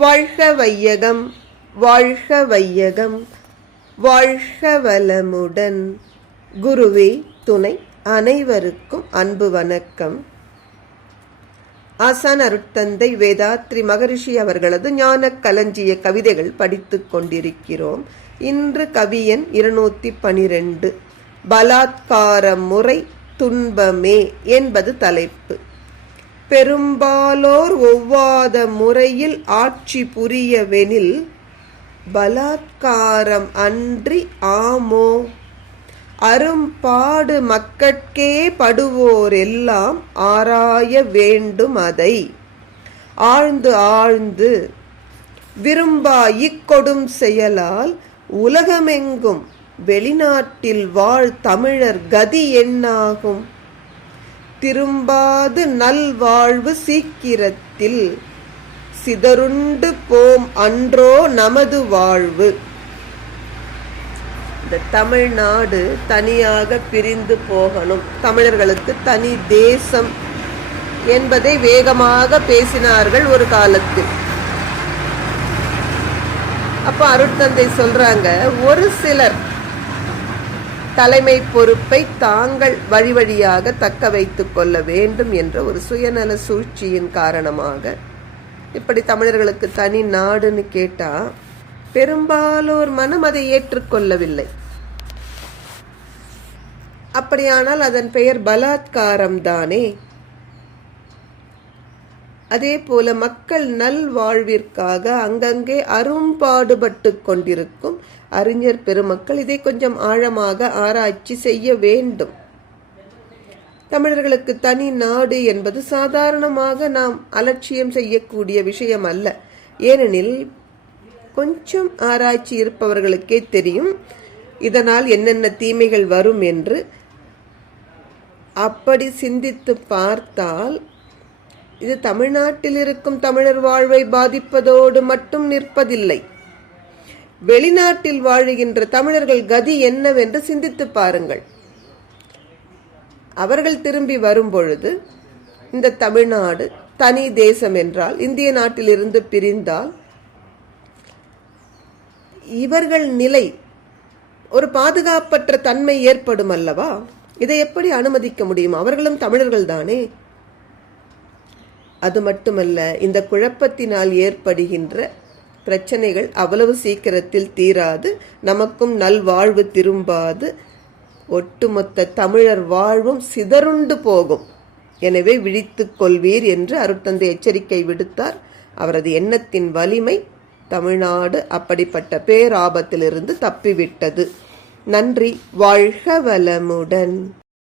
வாழ்க வையகம், வாழ்க வையகம், வாழ்க வளமுடன். குருவே துணை. அனைவருக்கும் அன்பு வணக்கம். ஆசான் அருட்தந்தை வேதாத்ரி மகரிஷி அவர்களது ஞான களஞ்சிய கவிதைகள் படித்துக் கொண்டிருக்கிறோம். இன்று கவியன் 212 பலாத்கார முறை துன்பமே என்பது தலைப்பு. பெரும்பாலோர் ஒவ்வாத முறையில் ஆட்சி புரியவெனில் பலாத்காரம் அன்றி ஆமோ? அரும்பாடு மக்கட்கே படுவோர் எல்லாம் ஆராய வேண்டும் அதை ஆழ்ந்து ஆழ்ந்து. விரும்பா இக்கொடும் செயலால் உலகமெங்கும் வெளிநாட்டில் வாழ் தமிழர் கதி என்னாகும்? திரும்பாது நல்வாழ்வு சீக்கிரத்தில் சிதறுண்டு போம் அன்றோ நமது வாழ்வு. இந்த தமிழ்நாடு தனியாக பிரிந்து போகணும், தமிழர்களுக்கு தனி தேசம் என்பதை வேகமாக பேசினார்கள் ஒரு காலத்தில். அப்ப அருட்தந்தை சொல்றாங்க, ஒரு சிலர் தலைமை பொறுப்பை தாங்கள் வழி வழியாக தக்க வைத்துக் கொள்ள வேண்டும் என்ற ஒரு சுயநல சூழ்ச்சியின் காரணமாக இப்படி தமிழர்களுக்கு தனி நாடுன்னு கேட்டா பெரும்பாலோர் மனம் அதை ஏற்றுக்கொள்ளவில்லை. அப்படியானால் அதன் பெயர் பலாத்காரம் தானே? அதே போல மக்கள் நல்வாழ்விற்காக அங்கங்கே அரும்பாடுபட்டு கொண்டிருக்கும் அறிஞர் பெருமக்கள் இதை கொஞ்சம் ஆழமாக ஆராய்ச்சி செய்ய வேண்டும். தமிழர்களுக்கு தனி நாடு என்பது சாதாரணமாக நாம் அலட்சியம் செய்யக்கூடிய விஷயம் அல்ல. ஏனெனில் கொஞ்சம் ஆராய்ச்சி இருப்பவர்களுக்கே தெரியும் இதனால் என்னென்ன தீமைகள் வரும் என்று. அப்படி சிந்தித்து பார்த்தால் இது தமிழ்நாட்டில் இருக்கும் தமிழர் வாழ்வை பாதிப்பதோடு மட்டும் நிற்பதில்லை. வெளிநாட்டில் வாழுகின்ற தமிழர்கள் கதி என்னவென்று சிந்தித்து பாருங்கள். அவர்கள் திரும்பி வரும் பொழுது இந்த தமிழ்நாடு தனி தேசம் என்றால், இந்திய நாட்டிலிருந்து பிரிந்தால் இவர்கள் நிலை ஒரு பாதுகாப்பற்ற தன்மை ஏற்படும் அல்லவா? இதை எப்படி அனுமதிக்க முடியும்? அவர்களும் தமிழர்கள் தானே. அது மட்டுமல்ல, இந்த குழப்பத்தினால் ஏற்படுகின்ற பிரச்சனைகள் அவ்வளவு சீக்கிரத்தில் தீராது, நமக்கும் நல்வாழ்வு திரும்பாது, ஒட்டுமொத்த தமிழர் வாழ்வும் சிதறுண்டு போகும். எனவே விழித்துக் கொள்வீர் என்று அருட்தந்தை எச்சரிக்கை விடுத்தார். அவரது எண்ணத்தின் வலிமை தமிழ்நாடு அப்படிப்பட்ட பேராபத்திலிருந்து தப்பிவிட்டது. நன்றி. வாழ்க வளமுடன்.